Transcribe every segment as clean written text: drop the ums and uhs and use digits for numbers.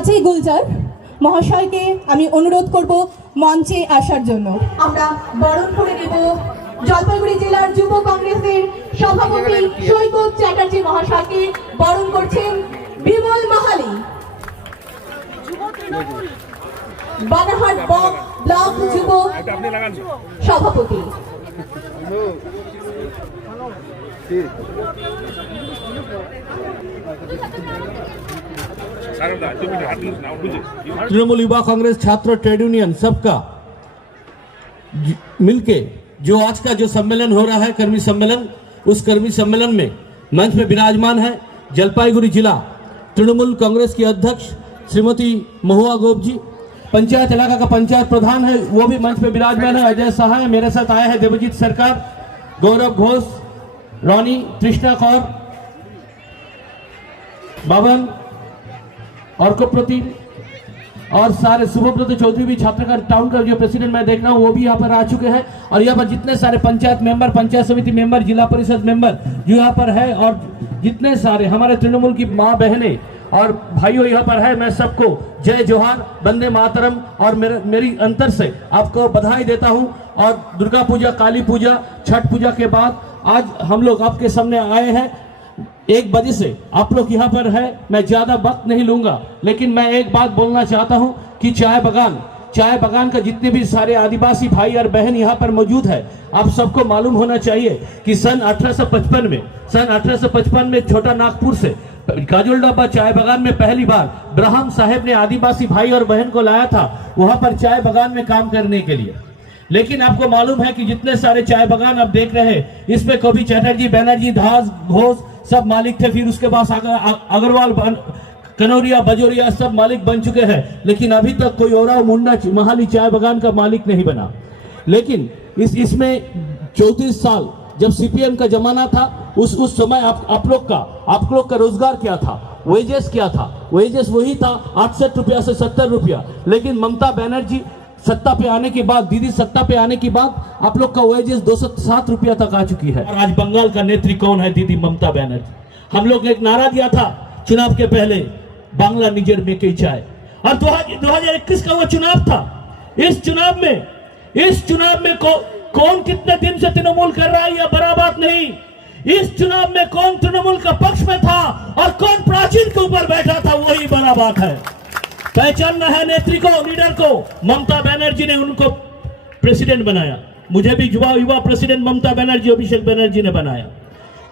কাজী গুলজার মহাশয়কে আমি অনুরোধ করব মঞ্চে আসার জন্য। আমরা বরণ করে নেব জলপাইগুড়ি জেলার যুব কংগ্রেসের সভাপতি সৈকত চ্যাটার্জি মহাশয়কে। বরণ করছেন বিমল মাহালি, বানারহাট ব্লক যুব সভাপতি। तृणमूल युवा कांग्रेस छात्र ट्रेड यूनियन सबका मिलके जो आज का जो सम्मेलन हो रहा है कर्मी सम्मेलन, उस कर्मी सम्मेलन में मंच में विराजमान है जलपाईगुड़ी जिला तृणमूल कांग्रेस की अध्यक्ष श्रीमती महुआ गोप जी, पंचायत इलाका का पंचायत प्रधान है वो भी मंच में विराजमान है अजय सहाय, मेरे साथ आए हैं देवजीत सरकार, गौरव घोष, रॉनी, तृष्णा कौर, बावन और कोप्रति और सारे शुभब्रत चौधरी भी छात्र का टाउन का जो प्रेसिडेंट मैं देख रहा हूँ वो भी यहाँ पर आ चुके हैं। और यहाँ पर जितने सारे पंचायत मेंबर, पंचायत समिति मेंबर, जिला परिषद मेंबर जो यहाँ पर है और जितने सारे हमारे तृणमूल की माँ बहनें और भाइयों यहाँ पर है, मैं सबको जय जोहार, वंदे मातरम और मेरी अंतर से आपको बधाई देता हूँ। और दुर्गा पूजा, काली पूजा, छठ पूजा के बाद आज हम लोग आपके सामने आए हैं 1 बजे से आप लोग यहाँ पर है। मैं ज्यादा वक्त नहीं लूंगा, लेकिन मैं एक बात बोलना चाहता हूँ कि चाय बगान का जितने भी सारे आदिवासी भाई और बहन यहाँ पर मौजूद है, आप सबको मालूम होना चाहिए कि सन 1855 में छोटा नागपुर से काजोलडाबा चाय बगान में पहली बार ब्राह्म साहेब ने आदिवासी भाई और बहन को लाया था वहां पर चाय बगान में काम करने के लिए। लेकिन आपको मालूम है कि जितने सारे चाय बगान आप देख रहे हैं इसमें कभी चैटर्जी, बनर्जी, दास, घोष सब मालिक थे, फिर उसके बाद अग्रवाल, कनौरिया, बजोरिया सब मालिक बन चुके हैं, लेकिन अभी तक कोई ओराव मुंडा महाली चाय बगान का मालिक नहीं बना। लेकिन इसमें 34 साल जब सीपीएम का जमाना था उस समय आप लोग का रोजगार क्या था, वेजेस क्या था? वेजेस वही था 68 रुपया से 70 रुपया। लेकिन ममता बनर्जी सत्ता पे आने के बाद, दीदी सत्ता पे आने के बाद आप लोग का वेजेस 207 रुपया तक आ चुकी है। और आज बंगाल का नेत्री कौन है? दीदी ममता बनर्जी। हम लोग ने एक नारा दिया था चुनाव के पहले, बांग्ला निजर में कई चाय, और 2021 का वो चुनाव था। इस चुनाव में कौन कितने दिन से तृणमूल कर रहा है यह बड़ा बात नहीं। इस चुनाव में कौन तृणमूल का पक्ष में था और कौन प्राचीन के ऊपर बैठा था, वही बड़ा बात है। पहचानना है नेत्री को, लीडर को। ममता बनर्जी ने उनको प्रेसिडेंट बनाया, मुझे भी युवा प्रेसिडेंट ममता बनर्जी, अभिषेक बनर्जी ने बनाया।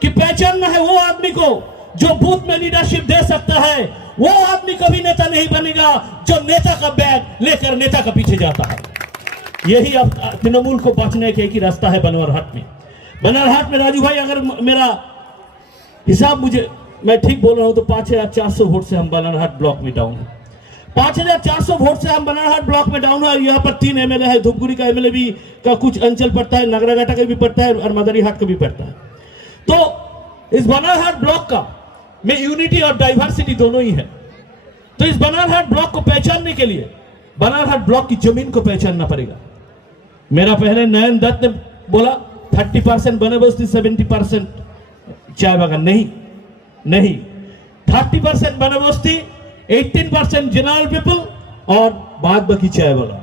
कि पहचानना है वो आदमी को जो बूथ में लीडरशिप दे सकता है। वो आदमी कभी नेता नहीं बनेगा जो नेता का बैग लेकर नेता का पीछे जाता है। यही अब तृणमूल को बचने का एक ही रास्ता है बनरहाट में। राजू भाई, अगर मेरा हिसाब मैं ठीक बोल रहा हूं तो 5400 वोट से हम बनरहाट ब्लॉक में डाउन है। 5400 वोट से हम बनरहाट ब्लॉक में डाउन है। यहाँ पर 3 एमएलए है, धूपगुड़ी का एमएलए भी का कुछ अंचल पड़ता है, नगराघाटा का भी पड़ता है और मदरीहाट का भी पड़ता है। तो इस बनरहाट ब्लॉक का में यूनिटी और डाइवर्सिटी दोनों ही है। तो इस बनरहाट ब्लॉक को पहचानने के लिए बनरहाट ब्लॉक की जमीन को पहचानना पड़ेगा। मेरा पहले नयन दत्त ने बोला 30% बनबस्ती, 70% चाय बागान। नहीं 30% बनबस्ती, 18% जनरल पीपल और बाद बाकी चाय बागान।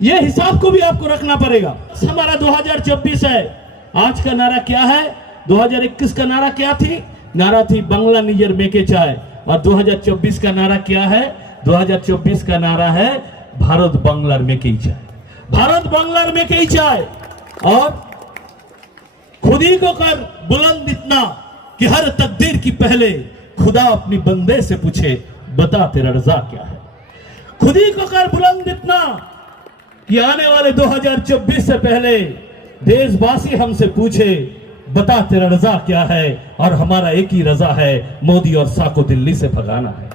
ये हिसाब को भी आपको रखना पड़ेगा। हमारा 2024 है। आज का नारा क्या है? 2021 का नारा क्या थी? नारा थी बांग्ला निजर मेके चाय। और 2024 का नारा क्या है? 2024 का नारा है भारत बांग्लार मेके चाय। भारत बांग्लार मेके चाय। और खुद ही को कर बुलंद इतना कि हर तकदीर की पहले खुदा अपनी बंदे से पूछे बता तेरा रजा क्या है। खुद ही को कर बुलंद इतना कि आने वाले 2024 से पहले देशवासी हमसे पूछे बता तेरा रजा क्या है। और हमारा एक ही रजा है, मोदी और शाह को दिल्ली से भगाना है।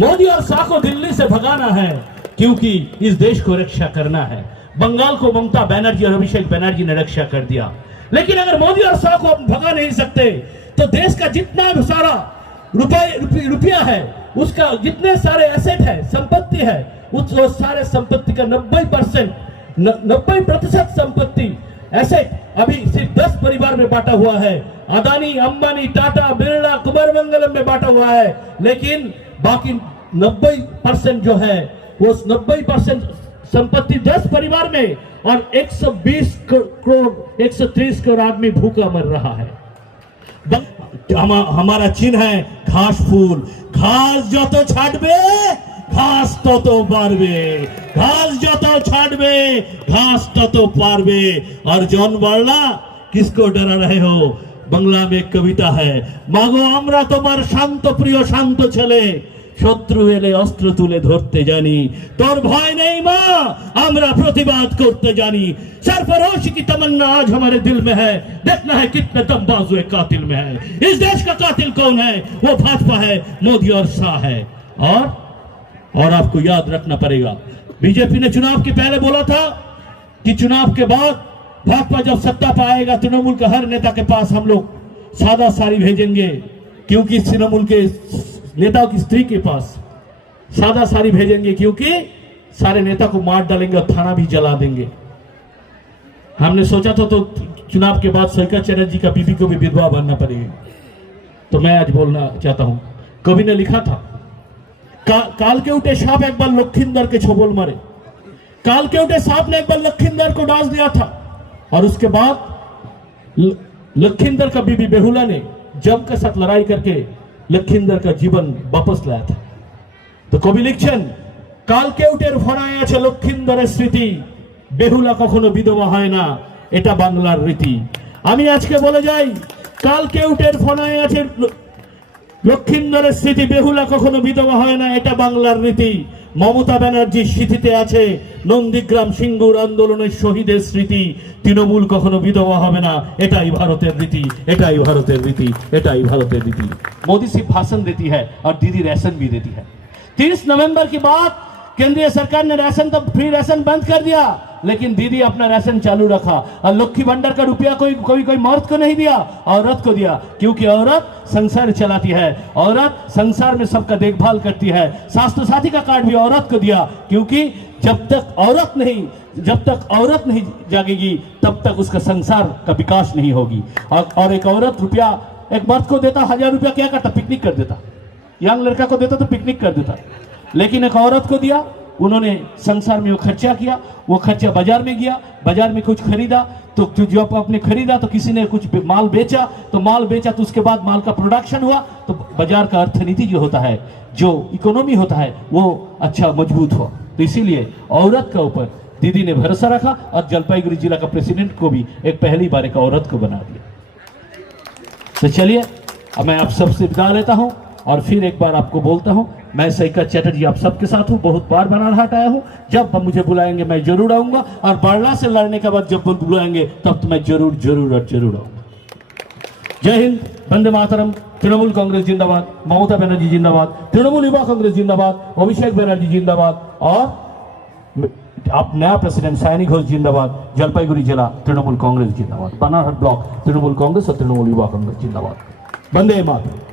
मोदी और शाह को दिल्ली से भगाना है क्योंकि इस देश को रक्षा करना है। बंगाल को ममता बनर्जी और अभिषेक बनर्जी ने रक्षा कर दिया, लेकिन अगर मोदी और शाह को भगा नहीं सकते तो देश का जितना सारा रुपया है, उसका जितने सारे एसेट है, संपत्ति है, उस सारे संपत्ति का 90% संपत्ति एसेट अभी सिर्फ 10 परिवार में बांटा हुआ है। अदानी, अंबानी, टाटा, बिरला, कुमार मंगलम में बांटा हुआ है, लेकिन बाकी 90% जो है वो 90% संपत्ति 10 परिवार में और 120 करोड़ 130 करोड़ आदमी भूखा मर रहा है। हमारा चिन्ह है घास फूल, घास जो तो छाटबे घास तो पारबे, घास जो तो छाटबे घास तो पारबे। और जॉन बार्ला किसको डरा रहे हो? बांग्ला में एक कविता है, मागो आमरा तोमार शांत प्रिय शांत छेले, शत्रु एले अस्त्र तुले धरते जानी, तोर भय नहीं मां आमरा प्रतिबाद करते जानी। सरफरोशी की तमन्ना आज हमारे दिल में है, देखना है कितने दम बाजुए कातिल में है। इस देश का कातिल कौन है? वो भाजपा है, मोदी और शाह है। और आपको याद रखना पड़ेगा, बीजेपी ने चुनाव के पहले बोला था कि चुनाव के बाद भाजपा जब सत्ता पाएगा तृणमूल के हर नेता के पास हम लोग सादा साड़ी भेजेंगे, क्योंकि तृणमूल के नेताओं की स्त्री के पास सादा साड़ी भेजेंगे, क्योंकि सारे नेता को मार डालेंगे और थाना भी जला देंगे। हमने सोचा था तो चुनाव के बाद सरिता चैटर्जी का बीबी को भी विधवा बनना पड़ेगा। तो मैं आज बोलना चाहता हूं, कवि ने लिखा था, काल के उठे सांप एक बार लखींदर के छोबोल मारे। काल के उठे सांप ने एक बार लखींदर को डांस दिया था और उसके बाद लखींदर का बीबी बेहुला ने जम के साथ लड़ाई करके लखींदर का जीवन वापस लाया था। तो कवि लिखছেন, কালকে উঠের ফড়ায় আছে লক্ষিন্দরের স্মৃতি, বেহুলা কখনো বিধবা হয় না, এটা বাংলার রীতি। আমি আজকে বলে যাই, কালকে উঠের ফড়ায় আছে লক্ষিন্দরের স্মৃতি, বেহুলা কখনো বিধবা হয় না, এটা বাংলার রীতি। মমতা ব্যানার্জির স্মৃতিতে আছে নন্দীগ্রাম সিঙ্গুর আন্দোলনের শহীদের স্মৃতি, তৃণমূল কখনো বিধবা হবে না, এটাই ভারতের রীতি, এটাই ভারতের রীতি, এটাই ভারতের রীতি। मोदी सिर्फ भाषण देती है और दीदी राशन भी देती है। 30 नवंबर की बात, केंद्रीय सरकार ने राशन तो फ्री राशन बंद कर दिया, लेकिन दीदी अपना राशन चालू रखा और लक्ष्मी भंडार का रुपया कोई मर्द को नहीं दिया, औरत को दिया, क्योंकि औरत संसार चलाती है, औरत संसार में सबका देखभाल करती है। स्वास्थ्य साथी का कार्ड भी औरत को दिया, क्योंकि जब तक औरत नहीं जागेगी तब तक उसका संसार का विकास नहीं होगी। और एक औरत रुपया एक मर्द को देता 1000 रुपया, क्या करता? पिकनिक कर देता। यंग लड़का को देता तो पिकनिक कर देता, लेकिन एक औरत को दिया, उन्होंने संसार में वो खर्चा किया, वो खर्चा बाजार में गया, बाजार में कुछ खरीदा तो जो आपने खरीदा तो किसी ने कुछ माल बेचा, तो उसके बाद माल का प्रोडक्शन हुआ, तो बाजार का अर्थनीति जो होता है, जो इकोनॉमी होता है, वो अच्छा मजबूत हुआ। तो इसीलिए औरत का ऊपर दीदी ने भरोसा रखा और जलपाईगुड़ी जिला का प्रेसिडेंट को भी एक पहली बार एक औरत को बना दिया। तो चलिए, अब मैं आप सबसे विदा लेता हूं और फिर एक बार आपको बोलता हूं, मैं सरिता चैटर्जी आप सबके साथ हूं, बहुत बार बनारहाट आया हूं, जब मुझे बुलाएंगे मैं जरूर आऊंगा, और बारला से लड़ने के बाद जब बुलाएंगे तब तो मैं जरूर आऊंगा। जय हिंद, वंदे मातरम, तृणमूल कांग्रेस जिंदाबाद, ममता बनर्जी जिंदाबाद, तृणमूल युवा कांग्रेस जिंदाबाद, अभिषेक बनर्जी जिंदाबाद, और आप नया प्रेसिडेंट सायनी घोष जिंदाबाद, जलपाईगुड़ी जिला तृणमूल कांग्रेस जिंदाबाद, बानारहाट ब्लॉक तृणमूल कांग्रेस और तृणमूल युवा कांग्रेस जिंदाबाद। वंदे मातरम।